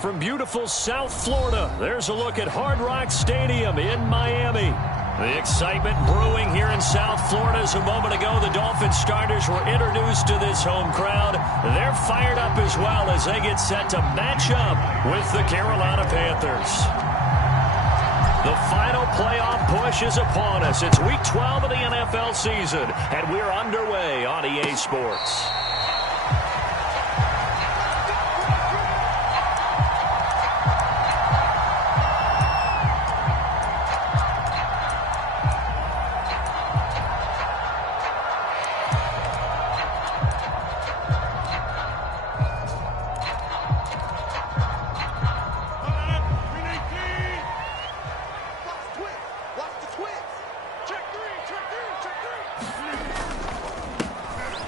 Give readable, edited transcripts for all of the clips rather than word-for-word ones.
From beautiful South Florida, there's a look at Hard Rock Stadium in Miami. The excitement brewing here in South Florida as a moment ago the Dolphins starters were introduced to this home crowd. They're fired up as well as they get set to match up with the Carolina Panthers. The final playoff push is upon us. It's Week 12 of the NFL season, and we're underway on EA Sports.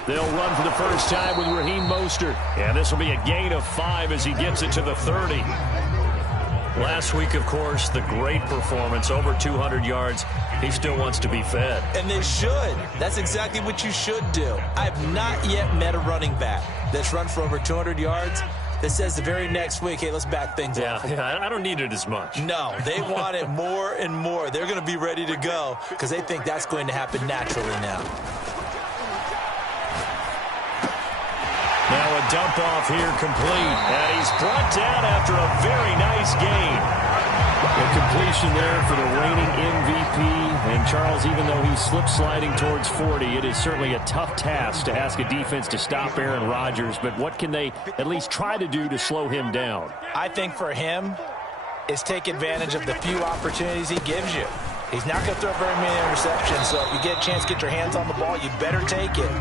They'll run for the first time with Raheem Mostert. And this will be a gain of 5 as he gets it to the 30. Last week, of course, the great performance, over 200 yards. He still wants to be fed. And they should. That's exactly what you should do. I've not yet met a running back that's run for over 200 yards that says the very next week, hey, let's back things up. Yeah, I don't need it as much. No, they want it more and more. They're going to be ready to go because they think that's going to happen naturally now. Now a dump off here complete. And he's brought down after a very nice gain. A completion there for the reigning MVP. And Charles, even though he's slip-sliding towards 40, it is certainly a tough task to ask a defense to stop Aaron Rodgers. But what can they at least try to do to slow him down? I think for him is take advantage of the few opportunities he gives you. He's not going to throw very many interceptions, so if you get a chance to get your hands on the ball, you better take it.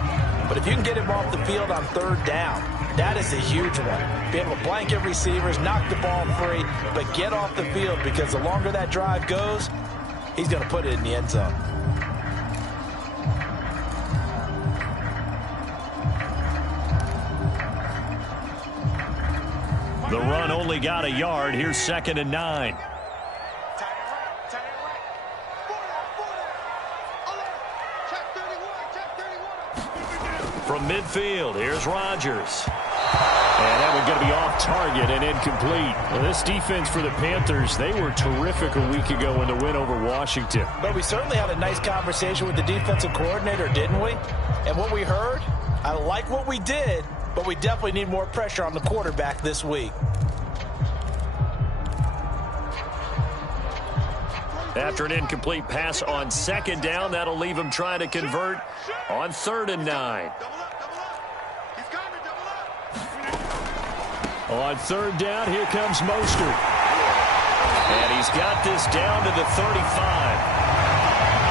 But if you can get him off the field on third down, that is a huge one. Be able to blanket receivers, knock the ball free, but get off the field because the longer that drive goes, he's going to put it in the end zone. The run only got a yard. Here's 2nd and 9. From midfield, here's Rodgers. And that one's going to be off target and incomplete. Well, this defense for the Panthers, they were terrific a week ago in the win over Washington. But we certainly had a nice conversation with the defensive coordinator, didn't we? And what we heard, I like what we did, but we definitely need more pressure on the quarterback this week. After an incomplete pass on 2nd down, that'll leave him trying to convert on 3rd and 9. On 3rd down, here comes Mostert. And he's got this down to the 35.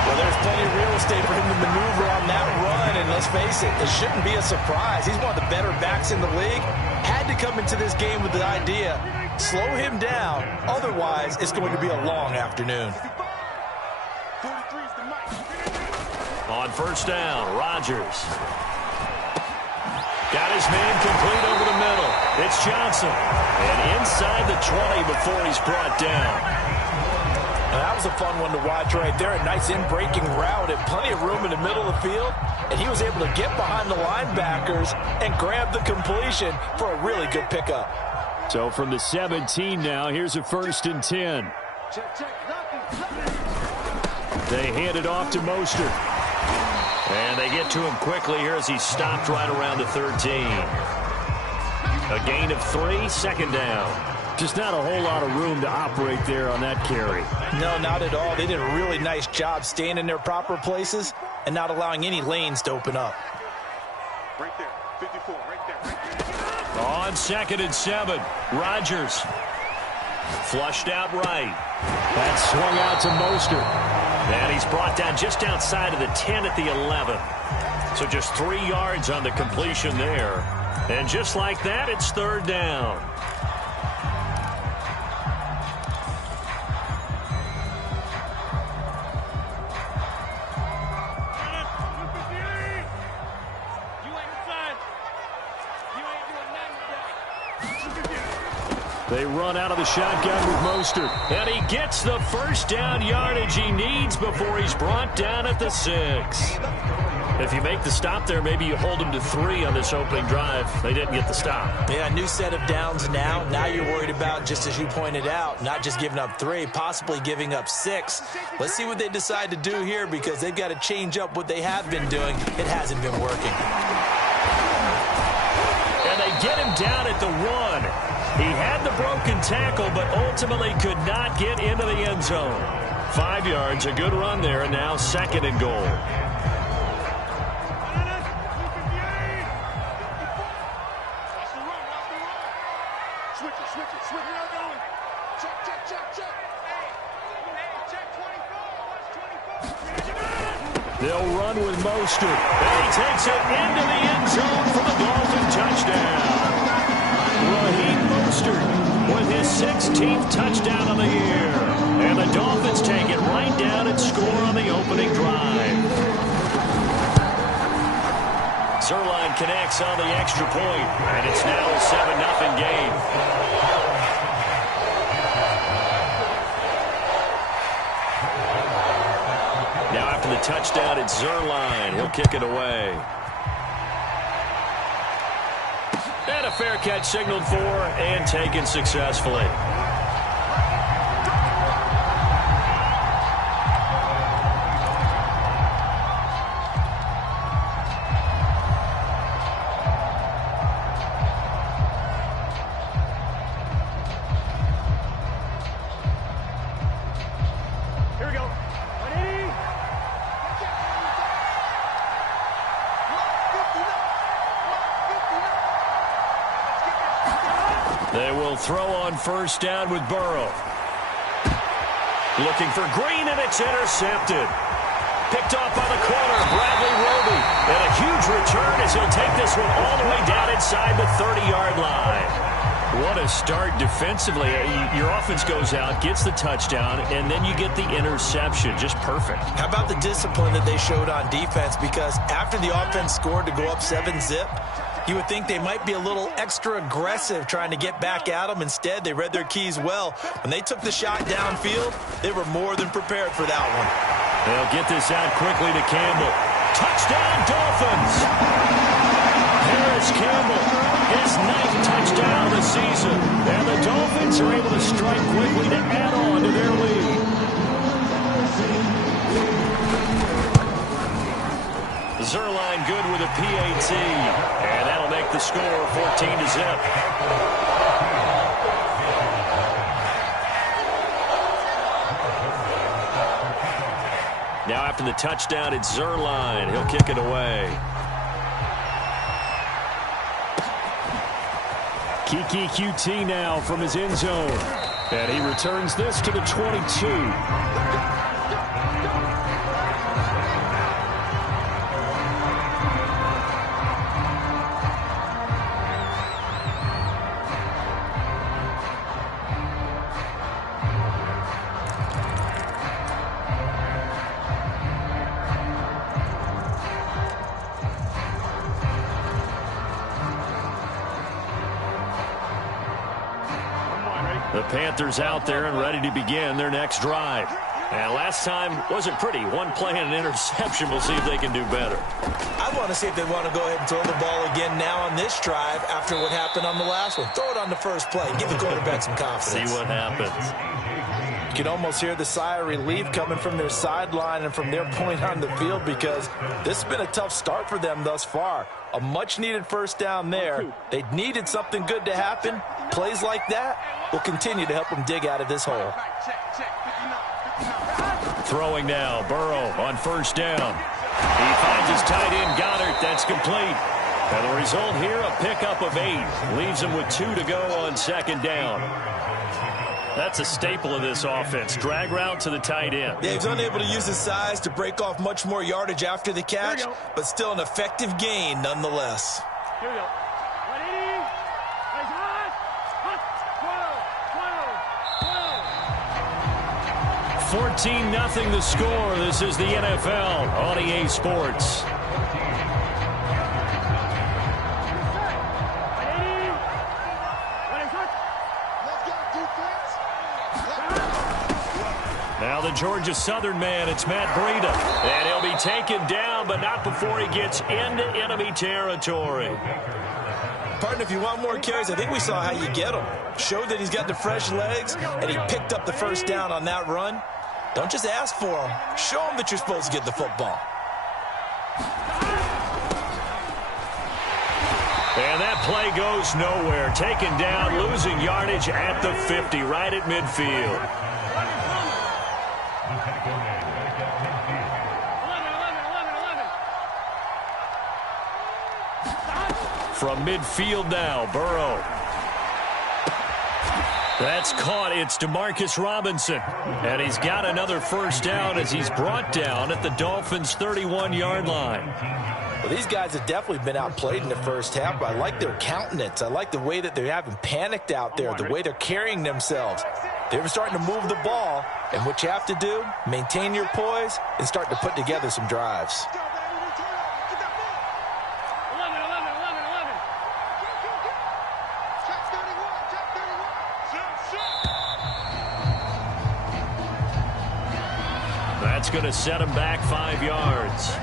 Well, there's plenty of real estate for him to maneuver on that run, and let's face it, it shouldn't be a surprise. He's one of the better backs in the league. Had to come into this game with the idea, slow him down, otherwise it's going to be a long afternoon. On 1st down, Rodgers. Got his man complete over the middle. It's Johnson. And inside the 20 before he's brought down. Now, that was a fun one to watch right there. A nice in-breaking route and plenty of room in the middle of the field. And he was able to get behind the linebackers and grab the completion for a really good pickup. So from the 17 now, here's a 1st and 10. They hand it off to Mostert. And they get to him quickly here as he's stopped right around the 13. A gain of 3, 2nd down. Just not a whole lot of room to operate there on that carry. No, not at all. They did a really nice job staying in their proper places and not allowing any lanes to open up. Right there, 54, right there. On 2nd and 7, Rodgers. Flushed out right. That swung out to Mostert. And he's brought down just outside of the 10 at the 11. So just 3 yards on the completion there. And just like that, it's 3rd down. They run out of the shotgun with Mostert. And he gets the first down yardage he needs before he's brought down at the 6. If you make the stop there, maybe you hold him to 3 on this opening drive. They didn't get the stop. Yeah, new set of downs now. Now you're worried about, just as you pointed out, not just giving up 3, possibly giving up 6. Let's see what they decide to do here, because they've got to change up what they have been doing. It hasn't been working. And they get him down at the 1. He had the broken tackle, but ultimately could not get into the end zone. 5 yards, a good run there, and now 2nd and goal. They'll run with Mostert. And he takes it into the end zone for the Dolphin touchdown. Raheem Mostert with his 16th touchdown of the year. And the Dolphins take it right down and score on the opening drive. Zerline connects on the extra point, and it's now a 7-0 game. Now after the touchdown, it's Zerline. He'll kick it away. And a fair catch signaled for and taken successfully. They will throw on first down with Burrow. Looking for Green, and it's intercepted. Picked off by the corner, Bradley Roby. And a huge return as he'll take this one all the way down inside the 30-yard line. What a start defensively. Your offense goes out, gets the touchdown, and then you get the interception. Just perfect. How about the discipline that they showed on defense? Because after the offense scored to go up 7-zip, you would think they might be a little extra aggressive trying to get back at them. Instead, they read their keys well. When they took the shot downfield, they were more than prepared for that one. They'll get this out quickly to Campbell. Touchdown, Dolphins! Harris Campbell, his 9th touchdown of the season. And the Dolphins are able to strike quickly to add on to their lead. Zerline good with a PAT. And that'll make the score 14-0. Now after the touchdown, it's Zerline. He'll kick it away. Kiki QT now from his end zone. And he returns this to the 22. The Panthers out there and ready to begin their next drive. And last time wasn't pretty. One play and an interception. We'll see if they can do better. I want to see if they want to go ahead and throw the ball again now on this drive after what happened on the last one. Throw it on the first play. Give the quarterback some confidence. See what happens. You can almost hear the sigh of relief coming from their sideline and from their point on the field, because this has been a tough start for them thus far. A much-needed first down there. They needed something good to happen. Plays like that will continue to help them dig out of this hole. Throwing now, Burrow on first down. He finds his tight end, Goddard. That's complete. And the result here, a pickup of 8. Leaves him with 2 to go on second down. That's a staple of this offense. Drag route to the tight end. Yeah, he's unable to use his size to break off much more yardage after the catch, but still an effective gain nonetheless. Here we go. 14-0 the score. This is the NFL on EA Sports. Now the Georgia Southern man, it's Matt Breida. And he'll be taken down, but not before he gets into enemy territory. Partner, if you want more carries, I think we saw how you get them. Showed that he's got the fresh legs, and he picked up the first down on that run. Don't just ask for them. Show them that you're supposed to get the football. And that play goes nowhere. Taken down, losing yardage at the 50, right at midfield. From midfield now, Burrow. That's caught. It's Demarcus Robinson. And he's got another first down as he's brought down at the Dolphins' 31-yard line. Well, these guys have definitely been outplayed in the first half, but I like their countenance. I like the way that they're having panicked out there, the way they're carrying themselves. They're starting to move the ball, and what you have to do, maintain your poise and start to put together some drives. That's going to set him back 5 yards.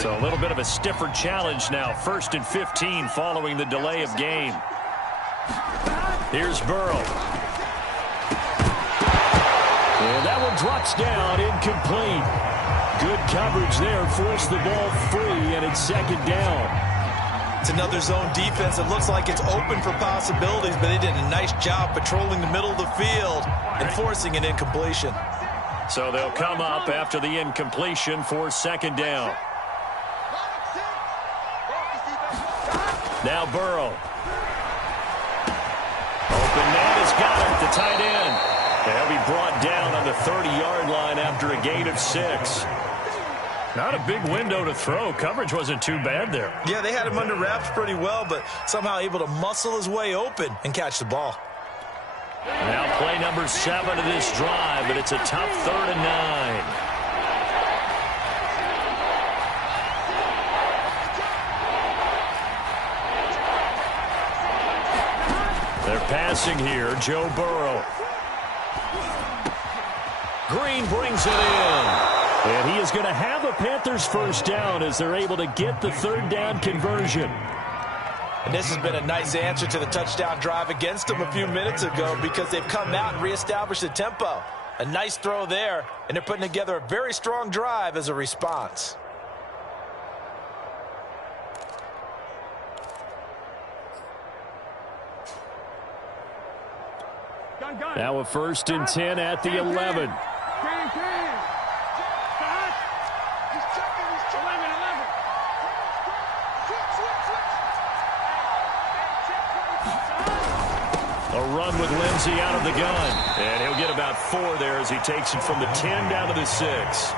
So a little bit of a stiffer challenge now. 1st and 15 following the delay of game. Here's Burrow. And that one drops down, incomplete. Good coverage there, forced the ball free, and it's 2nd down. It's another zone defense. It looks like it's open for possibilities, but they did a nice job patrolling the middle of the field and forcing an incompletion. So they'll come up after the incompletion for 2nd down. Now Burrow. Open man has got it, the tight end. They'll be brought down on the 30-yard line after a gain of 6. Not a big window to throw. Coverage wasn't too bad there. Yeah, they had him under wraps pretty well, but somehow able to muscle his way open and catch the ball. Now play number 7 of this drive, but it's a tough 3rd and 9. They're passing here, Joe Burrow. Green brings it in. And he is going to have a Panthers first down as they're able to get the 3rd down conversion. And this has been a nice answer to the touchdown drive against them a few minutes ago because they've come out and reestablished the tempo. A nice throw there, and they're putting together a very strong drive as a response. Now a 1st and 10 at the 11. A run with Lindsey out of the gun. And he'll get about 4 there as he takes it from the 10 down to the 6.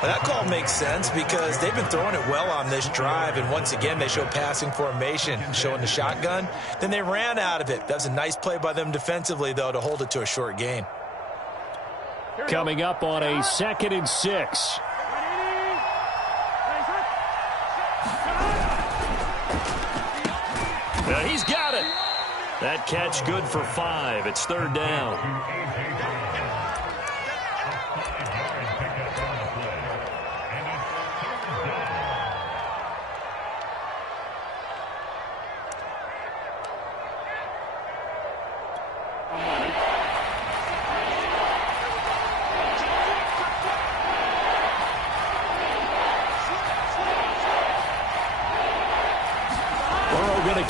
Well, that call makes sense because they've been throwing it well on this drive, and once again they show passing formation, showing the shotgun. Then they ran out of it. That was a nice play by them defensively, though, to hold it to a short gain. Coming up on a 2nd and 6. Now he's got it. That catch good for 5. It's 3rd down.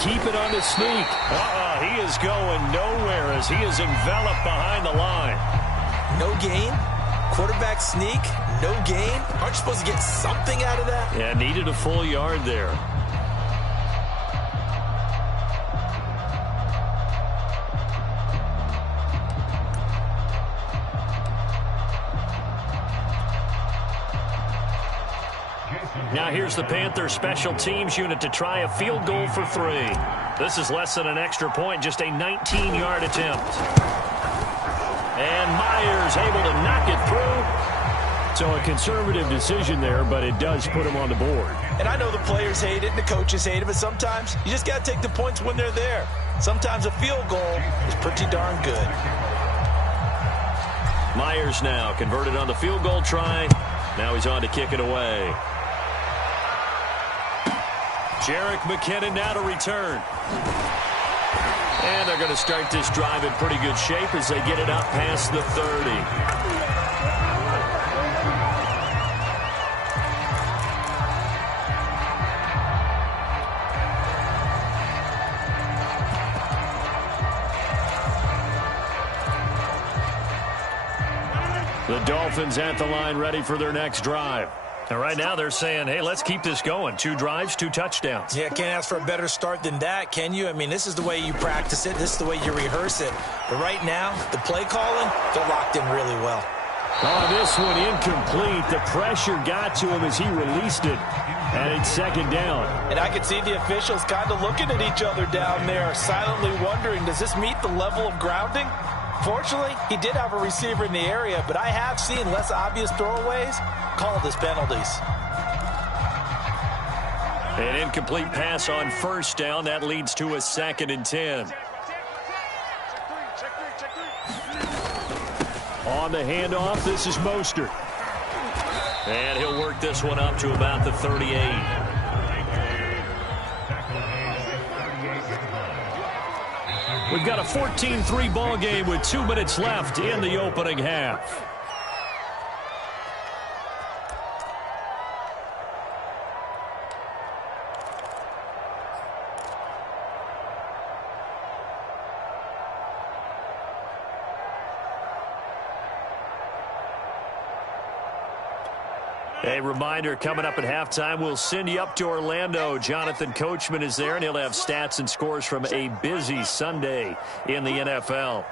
Keep it on the sneak. He is going nowhere as he is enveloped behind the line. No gain? Quarterback sneak? No gain? Aren't you supposed to get something out of that? Yeah, needed a full yard there. Now here's the Panthers special teams unit to try a field goal for 3. This is less than an extra point, just a 19-yard attempt. And Myers able to knock it through. So a conservative decision there, but it does put him on the board. And I know the players hate it and the coaches hate it, but sometimes you just got to take the points when they're there. Sometimes a field goal is pretty darn good. Myers now converted on the field goal try. Now he's on to kick it away. Jerick McKinnon now to return. And they're going to start this drive in pretty good shape as they get it up past the 30. The Dolphins at the line ready for their next drive. And right now they're saying, hey, let's keep this going. 2 drives, 2 touchdowns. Yeah, can't ask for a better start than that, can you? I mean, this is the way you practice it. This is the way you rehearse it. But right now, the play calling, they're locked in really well. Oh, this one incomplete. The pressure got to him as he released it. And it's second down. And I could see the officials kind of looking at each other down there, silently wondering, does this meet the level of grounding? Fortunately, he did have a receiver in the area, but I have seen less obvious throwaways called as penalties. An incomplete pass on first down. That leads to a 2nd and 10. On the handoff, this is Mostert. And he'll work this one up to about the 38. We've got a 14-3 ball game with 2 minutes left in the opening half. A reminder, coming up at halftime, we'll send you up to Orlando. Jonathan Coachman is there, and he'll have stats and scores from a busy Sunday in the NFL.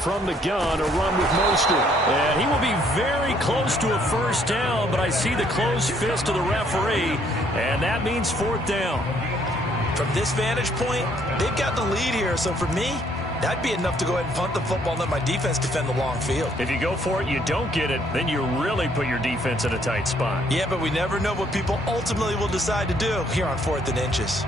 From the gun, a run with Mostert. And he will be very close to a first down, but I see the closed fist of the referee, and that means 4th down. From this vantage point, they've got the lead here, so for me, that'd be enough to go ahead and punt the football and let my defense defend the long field. If you go for it, you don't get it, then you really put your defense in a tight spot. Yeah, but we never know what people ultimately will decide to do here on 4th and inches.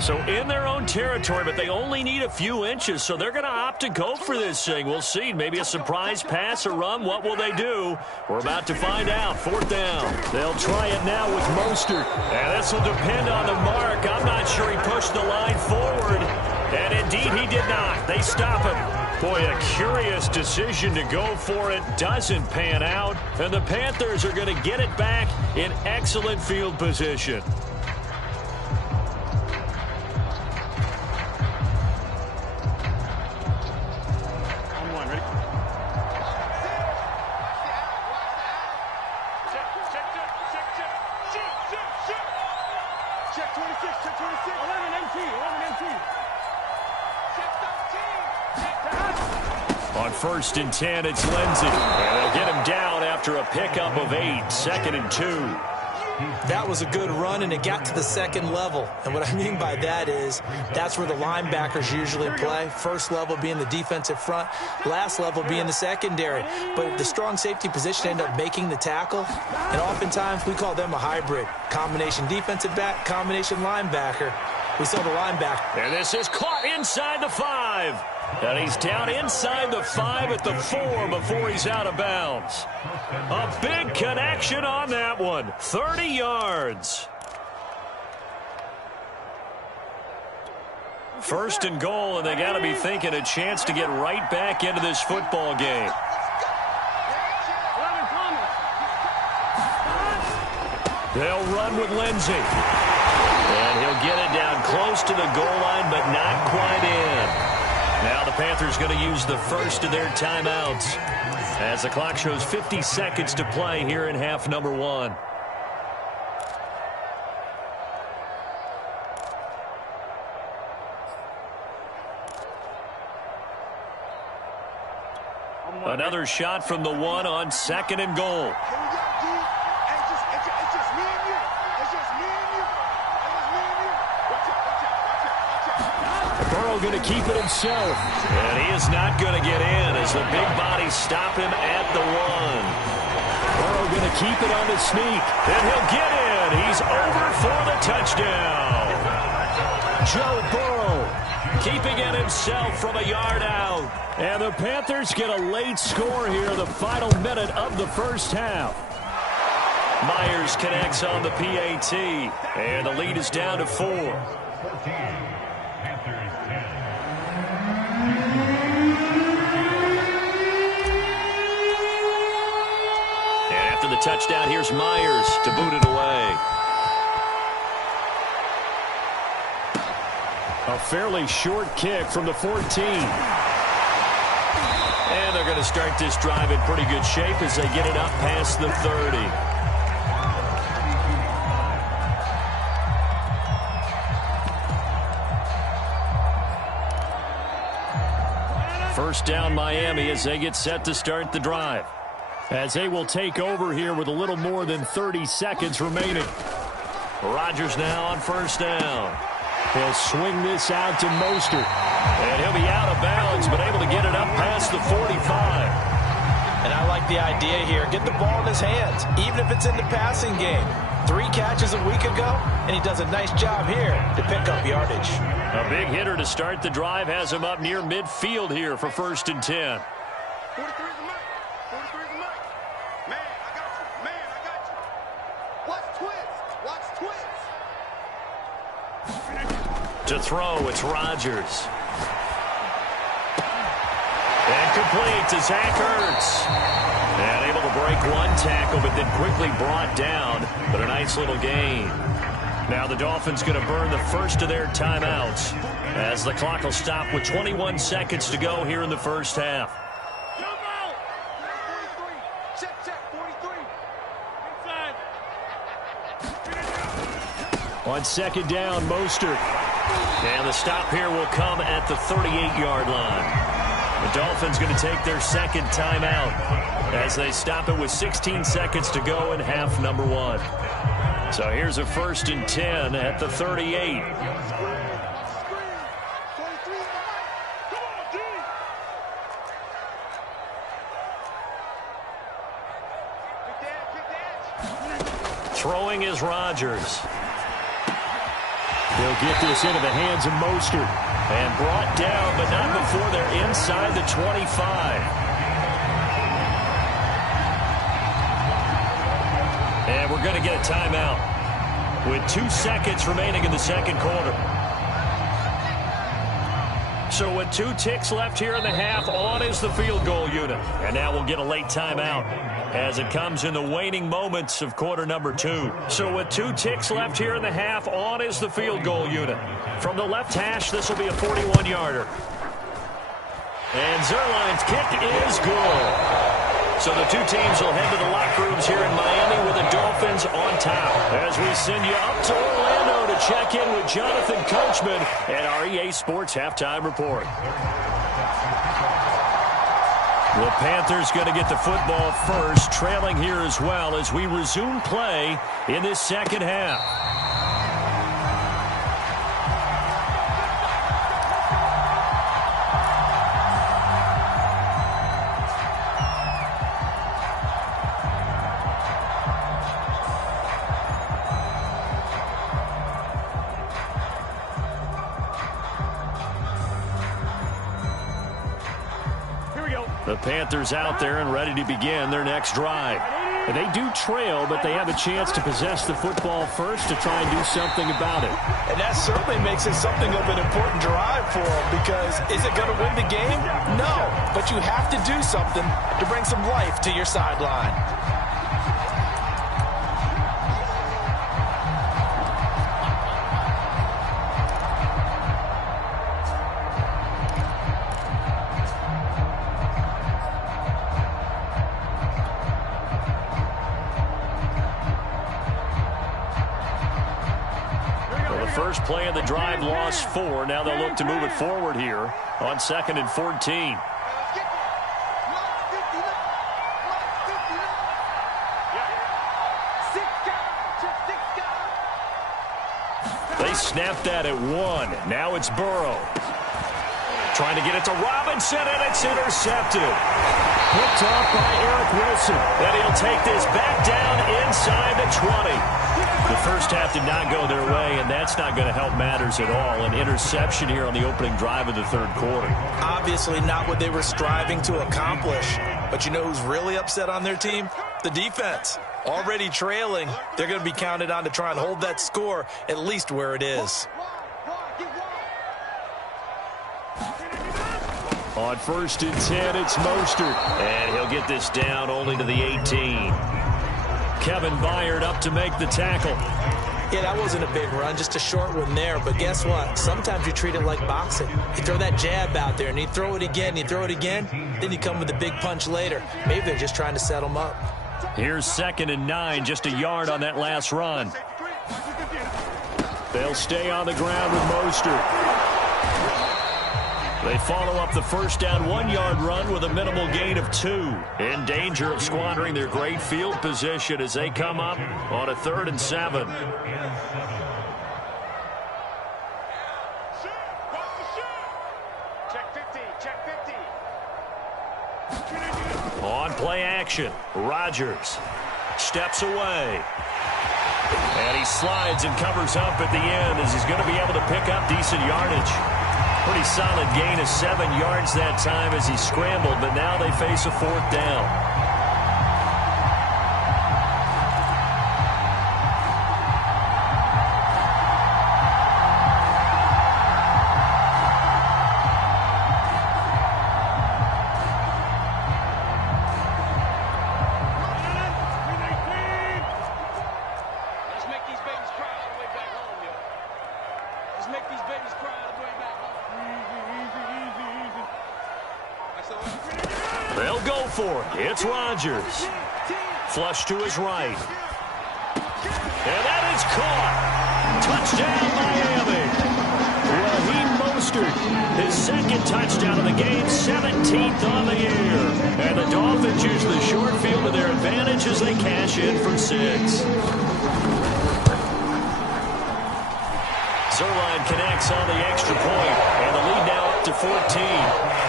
So in their own territory, but they only need a few inches, so they're going to opt to go for this thing. We'll see. Maybe a surprise pass or run. What will they do? We're about to find out. 4th down. They'll try it now with Mostert. And this will depend on the mark. I'm not sure he pushed the line forward. And indeed, he did not. They stop him. Boy, a curious decision to go for it. Doesn't pan out. And the Panthers are going to get it back in excellent field position. On 1st and 10, it's Lindsey. And they'll get him down after a pickup of 8, 2nd and 2. That was a good run, and it got to the 2nd level. And what I mean by that is that's where the linebackers usually play. First level being the defensive front, last level being the secondary. But the strong safety position ended up making the tackle, and oftentimes we call them a hybrid. Combination defensive back, combination linebacker. We saw the linebacker. And this is caught inside the 5. And he's down inside the 5 at the 4 before he's out of bounds. A big connection on that one. 30 yards. 1st and goal, and they got to be thinking a chance to get right back into this football game. They'll run with Lindsey. And he'll get it down close to the goal line, but not quite in. Now the Panthers going to use the first of their timeouts as the clock shows 50 seconds to play here in half number 1. Another shot from the 1 on 2nd and goal. Burrow going to keep it himself. And he is not going to get in as the big bodies stop him at the 1. Burrow going to keep it on the sneak. And he'll get in. He's over for the touchdown. Joe Burrow keeping it himself from a yard out. And the Panthers get a late score here, the final minute of the first half. Myers connects on the PAT, and the lead is down to 4. And after the touchdown, here's Myers to boot it away. A fairly short kick from the 14. And they're going to start this drive in pretty good shape as they get it up past the 30. First down Miami as they get set to start the drive. As they will take over here with a little more than 30 seconds remaining. Rodgers now on first down. He'll swing this out to Mostert. And he'll be out of bounds, but able to get it up past the 45. And I like the idea here. Get the ball in his hands, even if it's in the passing game. 3 catches a week ago, and he does a nice job here to pick up yardage. A big hitter to start the drive has him up near midfield here for 1st and 10. 43 is the mark. 43 is the mark. Man, I got you. Man, I got you. Watch twist. Watch twist. To throw, it's Rodgers. And complete to Zach Ertz. And able to break 1 tackle, but then quickly brought down. But a nice little gain. Now the Dolphins going to burn the first of their timeouts as the clock will stop with 21 seconds to go here in the first half. 43. Check, check. 43. Inside. On second down, Mostert. And the stop here will come at the 38-yard line. The Dolphins going to take their second timeout as they stop it with 16 seconds to go in half number 1. So here's a 1st and 10 at the 38. Throwing is Rodgers. He'll get this into the hands of Mostert. And brought down, but not before they're inside the 25. And we're going to get a timeout with 2 seconds remaining in the second quarter. So with 2 ticks left here in the half, on is the field goal unit. And now we'll get a late timeout as it comes in the waning moments of quarter number 2. So with 2 ticks left here in the half, on is the field goal unit. From the left hash, this will be a 41-yarder. And Zerline's kick is good. So the 2 teams will head to the locker rooms here in Miami with the Dolphins on top. As we send you up to Orlando to check in with Jonathan Coachman and our EA Sports Halftime Report. The Panthers going to get the football first, trailing here as well as we resume play in this second half. The Panthers out there and ready to begin their next drive. And they do trail, but they have a chance to possess the football first to try and do something about it. And that certainly makes it something of an important drive for them, because is it going to win the game? No, but you have to do something to bring some life to your sideline. First play of the drive, lost 4. Now they'll look to move it forward here on 2nd and 14. They snapped that at 1. Now it's Burrow. Trying to get it to Robinson, and it's intercepted. Picked off by Eric Wilson. And he'll take this back down inside the 20. The first first half did not go their way, and that's not going to help matters at all. An interception here on the opening drive of the third quarter. Obviously not what they were striving to accomplish. But you know who's really upset on their team? The defense. Already trailing, they're going to be counted on to try and hold that score at least where it is. On 1st and 10, it's Mostert. And he'll get this down only to the 18. Kevin Byard up to make the tackle. Yeah, that wasn't a big run, just a short one there. But guess what? Sometimes you treat it like boxing. You throw that jab out there, and you throw it again, you throw it again, then you come with a big punch later. Maybe they're just trying to set them up. Here's 2nd and 9, just a yard on that last run. They'll stay on the ground with Mostert. They follow up the first down 1-yard run with a minimal gain of 2. In danger of squandering their great field position as they come up on a 3rd and 7. On play action, Rodgers steps away. And he slides and covers up at the end as he's going to be able to pick up decent yardage. Pretty solid gain of 7 yards that time as he scrambled, but now they face a 4th down. They'll go for it. It's Rodgers. Flush to his right. And that is caught. Touchdown, Miami. Raheem Mostert, his 2nd touchdown of the game, 17th on the year. And the Dolphins use the short field to their advantage as they cash in for 6. Zerline connects on the extra point, and the lead now up to 14.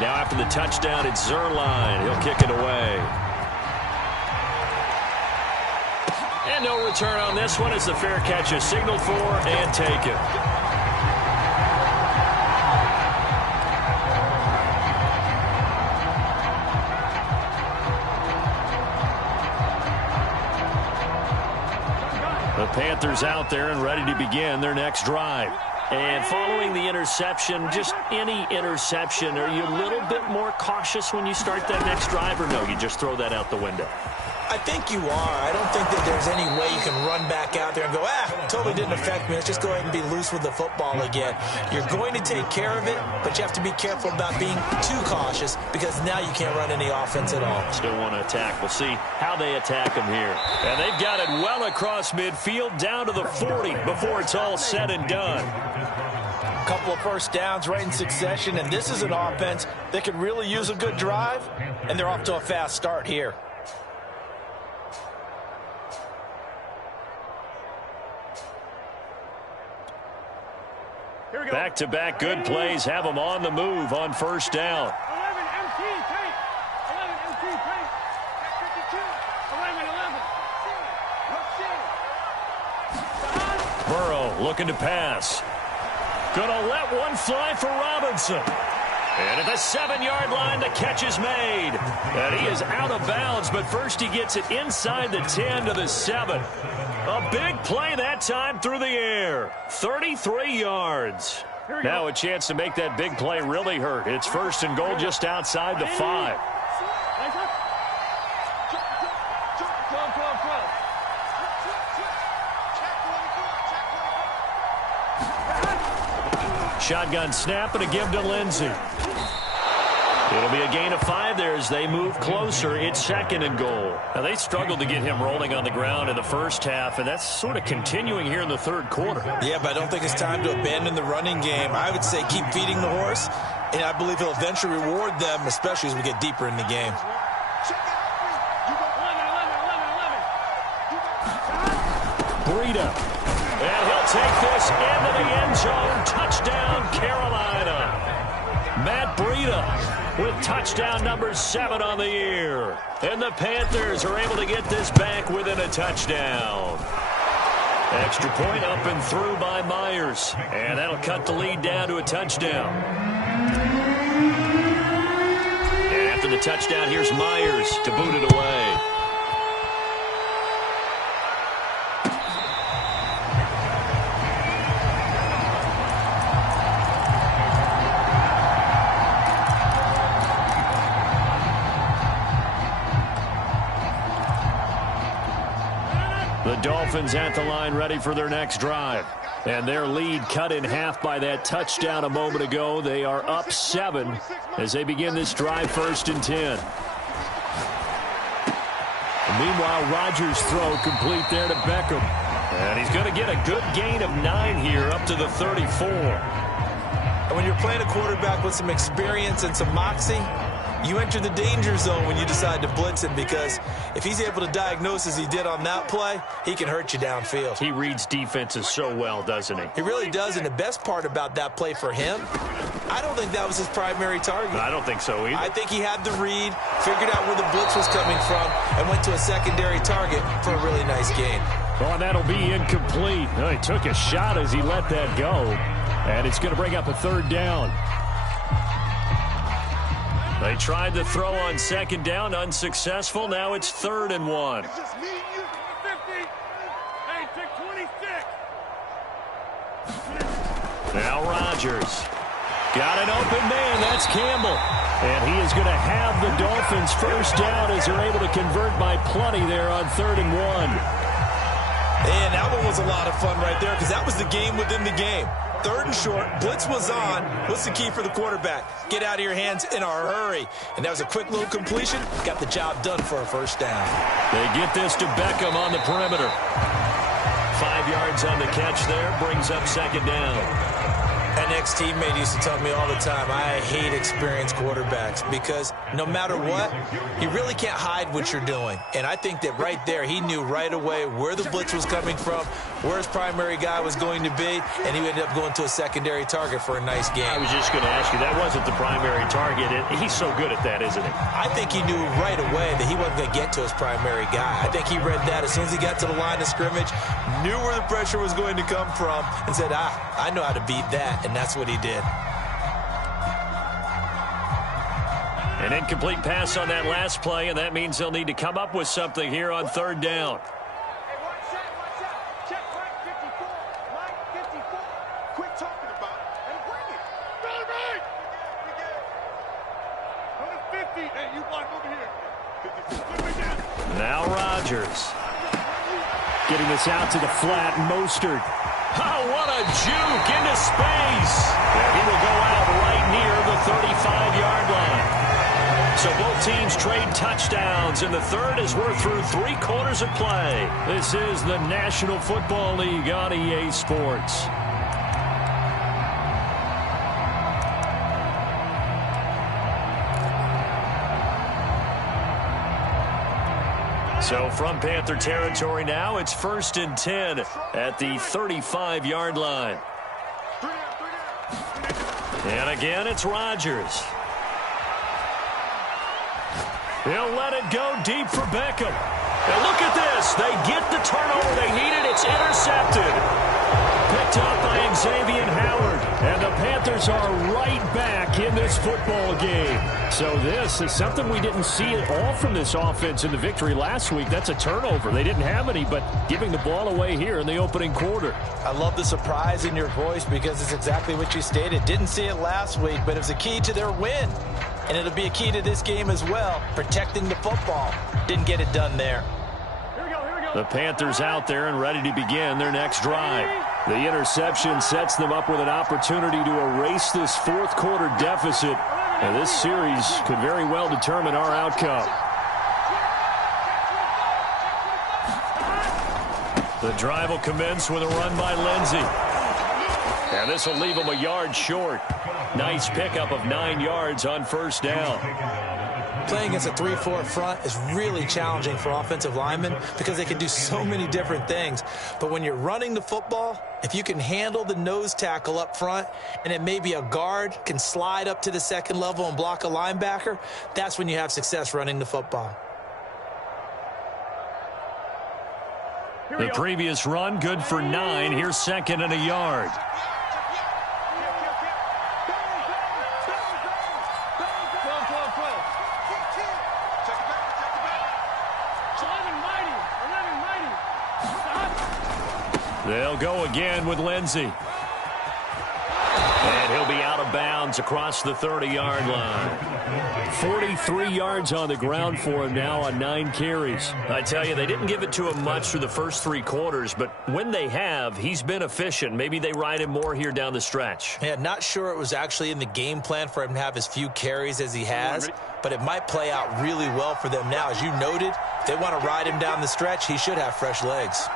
Now after the touchdown, it's Zerline. He'll kick it away. And no return on this one as the fair catch is signaled for and taken. The Panthers out there and ready to begin their next drive. And following the interception, just any interception, are you a little bit more cautious when you start that next drive, or no, you just throw that out the window? I think you are. I don't think that there's any way you can run back out there and go, totally didn't affect me. Let's just go ahead and be loose with the football again. You're going to take care of it, but you have to be careful about being too cautious because now you can't run any offense at all. Still want to attack. We'll see how they attack them here. And they've got it well across midfield down to the 40 before it's all said and done. A couple of first downs right in succession, and this is an offense that could really use a good drive, and they're off to a fast start here. Back-to-back good plays have them on the move on first down. 11 MT, take. 11 MT, take. 52. 11, 11. Burrow looking to pass. Gonna let one fly for Robinson. And at the 7-yard line, the catch is made. And he is out of bounds, but first he gets it inside the 10 to the 7. A big play that time through the air. 33 yards. Now a chance to make that big play really hurt. It's 1st and goal just outside the 5. Shotgun snap and a give to Lindsey. It'll be a gain of 5 there as they move closer. It's 2nd and goal. Now, they struggled to get him rolling on the ground in the first half, and that's sort of continuing here in the third quarter. Yeah, but I don't think it's time to abandon the running game. I would say keep feeding the horse, and I believe he'll eventually reward them, especially as we get deeper in the game. Breida. And he'll take this into the end zone. Touchdown, Carolina. Matt Breida with touchdown number 7 on the year. And the Panthers are able to get this back within a touchdown. Extra point up and through by Myers. And that'll cut the lead down to a touchdown. And after the touchdown, here's Myers to boot it away. The Dolphins at the line ready for their next drive. And their lead cut in half by that touchdown a moment ago. They are up 7 as they begin this drive 1st and 10. And meanwhile, Rodgers' throw complete there to Beckham. And he's going to get a good gain of 9 here up to the 34. And when you're playing a quarterback with some experience and some moxie, you enter the danger zone when you decide to blitz him, because if he's able to diagnose as he did on that play, he can hurt you downfield. He reads defenses so well, doesn't he? He really does, and the best part about that play for him, I don't think that was his primary target. I don't think so either. I think he had the read, figured out where the blitz was coming from, and went to a secondary target for a really nice gain. Oh, and that'll be incomplete. Oh, he took a shot as he let that go, and it's going to bring up a 3rd down. They tried to throw on 2nd down, unsuccessful. Now it's 3rd and 1. It's just me and you. 50. Hey, take 26. Now Rodgers. Got an open man. That's Campbell. And he is going to have the Dolphins 1st down as they're able to convert by plenty there on 3rd and 1. And that one was a lot of fun right there, because that was the game within the game. 3rd and short, blitz was on. What's the key for the quarterback? Get out of your hands in a hurry. And that was a quick little completion. Got the job done for a 1st down. They get this to Beckham on the perimeter. 5 yards on the catch there, brings up 2nd down. An ex-teammate used to tell me all the time, I hate experienced quarterbacks, because no matter what, you really can't hide what you're doing. And I think that right there, he knew right away where the blitz was coming from, where his primary guy was going to be, and he ended up going to a secondary target for a nice game. I was just going to ask you, that wasn't the primary target. He's so good at that, isn't he? I think he knew right away that he wasn't going to get to his primary guy. I think he read that as soon as he got to the line of scrimmage, knew where the pressure was going to come from, and said, I know how to beat that. And that's what he did. An incomplete pass on that last play, and that means they'll need to come up with something here on 3rd down. Hey, watch out. Check right 54. Right 54. Quit talking about it and bring it. Right. Go to 50. Hey, you block over here. 54. Now Rodgers. Getting this out to the flat, Mostert. Oh, what a juke into space. And he will go out right near the 35-yard line. So both teams trade touchdowns, and the 3rd as we're through 3 quarters of play. This is the National Football League on EA Sports. So from Panther territory now, it's 1st and 10 at the 35-yard line. And again, it's Rodgers. He'll let it go deep for Beckham. And look at this. They get the turnover they needed. It's intercepted. Picked up by Xavier Howard. And the Panthers are right back in this football game. So this is something we didn't see at all from this offense in the victory last week. That's a turnover. They didn't have any, but giving the ball away here in the opening quarter. I love the surprise in your voice, because it's exactly what you stated. Didn't see it last week, but it was a key to their win. And it'll be a key to this game as well, protecting the football. Didn't get it done there. Here we go. The Panthers out there and ready to begin their next drive. The interception sets them up with an opportunity to erase this 4th quarter deficit. And this series could very well determine our outcome. The drive will commence with a run by Lindsey. And this will leave him a yard short. Nice pickup of 9 yards on 1st down. Playing against a 3-4 front is really challenging for offensive linemen because they can do so many different things. But when you're running the football, if you can handle the nose tackle up front and then maybe a guard can slide up to the second level and block a linebacker, that's when you have success running the football. The previous run, good for 9. Here's second and a yard. They'll go again with Lindsey. And he'll be out of bounds across the 30-yard line. 43 yards on the ground for him now on 9 carries. I tell you, they didn't give it to him much through the first 3 quarters, but when they have, he's been efficient. Maybe they ride him more here down the stretch. Yeah, not sure it was actually in the game plan for him to have as few carries as he has, but it might play out really well for them now. As you noted, if they want to ride him down the stretch, he should have fresh legs.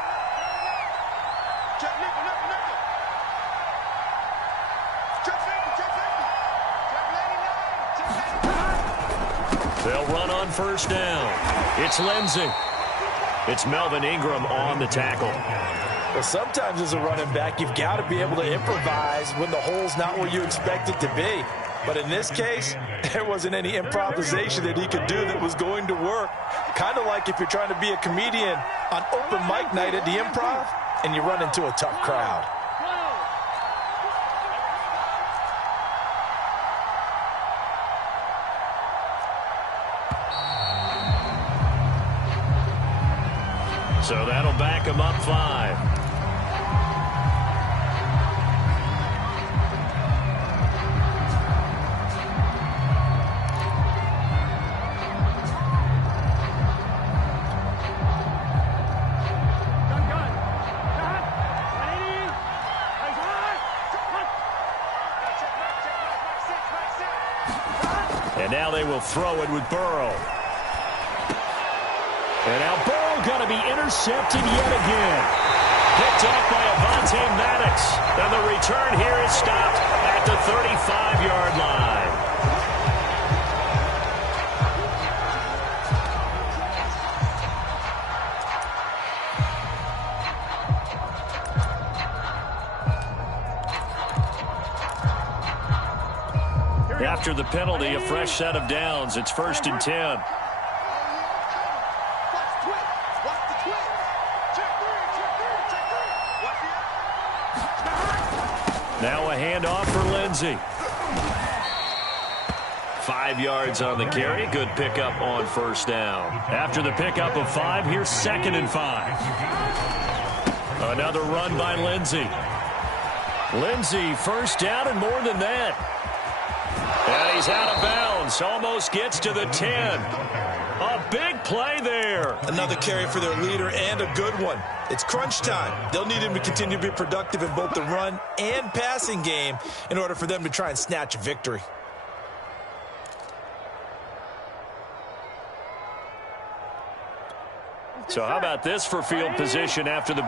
They'll run on first down. It's Lindsey. It's Melvin Ingram on the tackle. Well, sometimes as a running back, you've got to be able to improvise when the hole's not where you expect it to be. But in this case, there wasn't any improvisation that he could do that was going to work. Kind of like if you're trying to be a comedian on open mic night at the Improv and you run into a tough crowd. So that'll back him up 5. And now they will throw it with Burrow. And now Burrow going to be intercepted yet again. Picked off by Avonte Maddox. And the return here is stopped at the 35-yard line. After the penalty, a fresh set of downs. It's 1st and 10. Now a handoff for Lindsey. 5 yards on the carry. Good pickup on first down. After the pickup of 5, here's 2nd and 5. Another run by Lindsey. Lindsey, first down and more than that. And he's out of bounds. Almost gets to the 10. A big play there. Another carry for their leader and a good one. It's crunch time. They'll need him to continue to be productive in both the run and passing game in order for them to try and snatch a victory. So how about this for field position after the